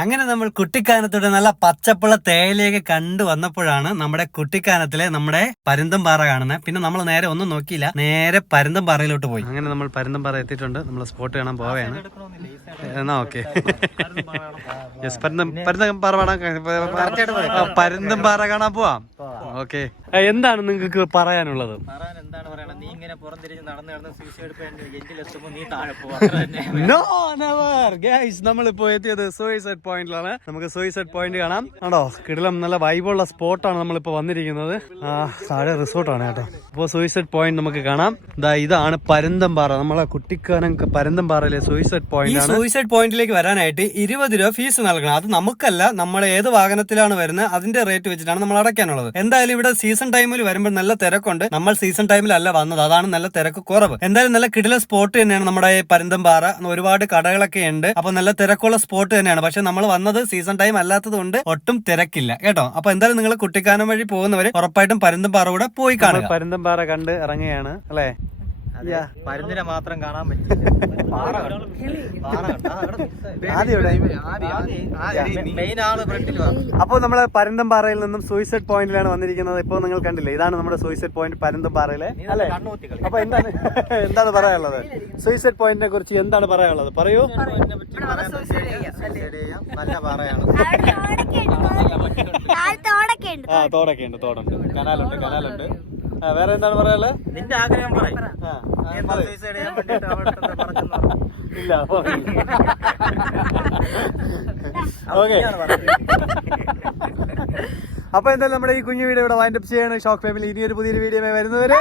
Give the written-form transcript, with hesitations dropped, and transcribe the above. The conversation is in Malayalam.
അങ്ങനെ നമ്മൾ കുട്ടിക്കാനത്തോടെ നല്ല പച്ചപ്പുള്ള തേയിലയൊക്കെ കണ്ടു വന്നപ്പോഴാണ് നമ്മുടെ കുട്ടിക്കാനത്തിലെ നമ്മുടെ പരുന്തംപാറ കാണുന്നത്. പിന്നെ നമ്മൾ നേരെ ഒന്നും നോക്കിയില്ല, നേരെ പരുന്തംപാറയിലോട്ട് പോയി. അങ്ങനെ നമ്മൾ പരുന്തംപാറ എത്തിയിട്ടുണ്ട്. നമ്മൾ സ്പോട്ട് കാണാൻ പോവുകയാണ്. എന്നാ ഓക്കെ, പരുന്തംപാറ കാണാൻ പോവാം. ഓക്കെ, എന്താണ് നിങ്ങൾക്ക് പറയാനുള്ളത്? നമ്മളിപ്പോ എത്തിയത് സൂയിസൈഡ് പോയിന്റിലാണ്. നമുക്ക് സൂയിസൈഡ് പോയിന്റ് കാണാം. ആണോ, കിടിലം നല്ല വൈബുള്ള സ്പോട്ടാണ് നമ്മളിപ്പോ വന്നിരിക്കുന്നത്. താഴെ റിസോർട്ടാണ് കേട്ടോ. അപ്പൊ സൂയിസൈഡ് പോയിന്റ് നമുക്ക് കാണാം. ഇതാണ് പരുന്തംപാറ, നമ്മളെ കുട്ടിക്കാനം പരുന്തംപാറയിലെ സൂയിസൈഡ് പോയിന്റ് ആണ്. സൂയിസൈഡ് പോയിന്റിലേക്ക് വരാനായിട്ട് 20 രൂപ ഫീസ് നൽകണം. അത് നമുക്കല്ല, നമ്മൾ ഏത് വാഹനത്തിലാണ് വരുന്നത് അതിന്റെ റേറ്റ് വെച്ചിട്ടാണ് നമ്മൾ അടയ്ക്കാനുള്ളത്. എന്തായാലും ഇവിടെ സീസൺ ടൈമിൽ വരുമ്പോൾ നല്ല തിരക്കുണ്ട്. നമ്മൾ സീസൺ ടൈമിലല്ല വന്നത്, അതാണ് നല്ല തിരക്ക് കുറവ്. എന്തായാലും നല്ല കിടില സ്പോട്ട് തന്നെയാണ് നമ്മുടെ പരുന്തംപാറ. ഒരുപാട് കടകളൊക്കെ ഉണ്ട്. അപ്പൊ നല്ല തിരക്കുള്ള സ്പോട്ട് തന്നെയാണ്. പക്ഷെ നമ്മൾ വന്നത് സീസൺ ടൈം അല്ലാത്തത് കൊണ്ട് ഒട്ടും തിരക്കില്ല കേട്ടോ. അപ്പൊ എന്തായാലും നിങ്ങൾ കുട്ടിക്കാനം വഴി പോകുന്നവര് ഉറപ്പായിട്ടും പരുന്തംപാറ കൂടെ പോയി കാണുക. പരുന്തംപാറ കണ്ട് ഇറങ്ങുകയാണ് അല്ലേ? പരുന്തിനെ മാത്രം കാണാൻ പറ്റില്ല. അപ്പോൾ നമ്മള് പരുന്തംപാറയിൽ നിന്നും സൂയിസൈഡ് പോയിന്റിലാണ് വന്നിരിക്കുന്നത്. ഇപ്പോൾ നിങ്ങൾ കണ്ടില്ലേ, ഇതാണ് നമ്മുടെ സൂയിസൈഡ് പോയിന്റ് പരുന്തംപാറയിലെ അല്ലേ? അപ്പൊ എന്താണ് പറയാനുള്ളത്? സൂയിസൈഡ് പോയിന്റിനെ കുറിച്ച് എന്താണ് പറയാനുള്ളത്? പറയൂ. നല്ല പാറയാണ്. തോടൊക്കെ ഉണ്ട്, തോടുണ്ട്, കനാലുണ്ട്. വേറെ എന്താണ് പറയാനുള്ളത്? നിന്റെ ആഗ്രഹം പറയും. ഇല്ല, ഓക്കെ. അപ്പൊ എന്തായാലും നമ്മുടെ ഈ കുഞ്ഞു വീഡിയോ ഇവിടെ വൈൻഡപ്പ് ചെയ്യാണ്. ഷോക്ക് ഫാമിലി ഇനിയൊരു പുതിയൊരു വീഡിയോ വരുന്നവരെ